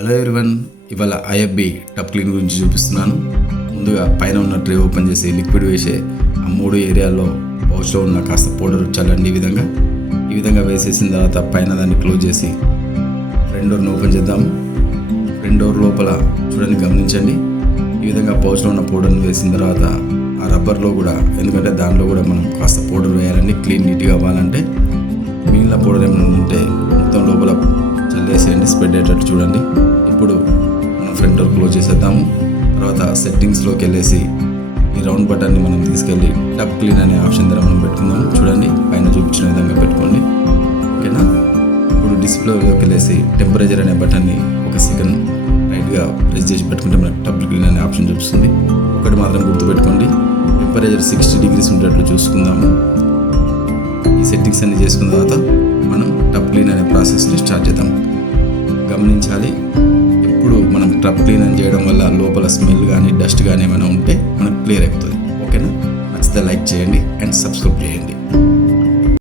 Hello everyone, ఇవాళ IFB టప్ clean గురించి చూపిస్తున్నాను. ముందుగా పైన ఉన్న ట్రే ఓపెన్ చేసి లిక్విడ్ వేసే ఆ 3 ఏరియాల్లో పౌచ్లో ఉన్న కాస్త పౌడర్ చల్లండి. ఈ విధంగా వేసేసిన తర్వాత పైన దాన్ని క్లోజ్ చేసి ఫ్రంట్ డోర్ని ఓపెన్ చేద్దాము. ఫ్రంట్ డోర్ లోపల చూడండి, గమనించండి. ఈ విధంగా పౌచ్లో ఉన్న పౌడర్ని వేసిన తర్వాత ఆ రబ్బర్లో కూడా, ఎందుకంటే దానిలో కూడా మనం కాస్త పౌడర్ వేయాలండి. క్లీన్ నీట్గా అవ్వాలంటే మిగిలిన పౌడర్ ఏమైనా ఉంటే మొత్తం లోపల చల్లేసేయండి, స్ప్రెడ్ అయ్యేటట్టు చూడండి. ఇప్పుడు మనం ఫ్రంట్ డోర్ క్లోజ్ చేసేద్దాము. తర్వాత సెట్టింగ్స్లోకి వెళ్ళేసి ఈ రౌండ్ బటన్ని మనం తీసుకెళ్ళి టప్ క్లీన్ అనే ఆప్షన్ దగ్గర మనం పెట్టుకుందాం. చూడండి, పైన చూపించిన విధంగా పెట్టుకోండి, ఓకేనా. ఇప్పుడు డిస్ప్లేలోకి వెళ్ళేసి టెంపరేచర్ అనే బటన్ని 1 సెకండ్ రైట్గా ప్రెస్ చేసి పెట్టుకుంటే మనకు టప్ క్లీన్ అనే ఆప్షన్ చూపిస్తుంది. ఒకటి మాత్రం గుర్తుపెట్టుకోండి, టెంపరేచర్ 60 degrees ఉండేట్లు చూసుకుందాము. ఈ సెట్టింగ్స్ అన్ని చేసుకున్న తర్వాత మనం టప్ క్లీన్ అనే ప్రాసెస్ని స్టార్ట్ చేద్దాం. గమనించాలి, ఎప్పుడు మనం టప్ క్లీన్ అని చేయడం వల్ల లోపల స్మెల్ కానీ డస్ట్ కానీ ఏమైనా ఉంటే మనకు క్లియర్ అయిపోతుంది, ఓకేనా. నచ్చితే లైక్ చేయండి అండ్ సబ్స్క్రైబ్ చేయండి.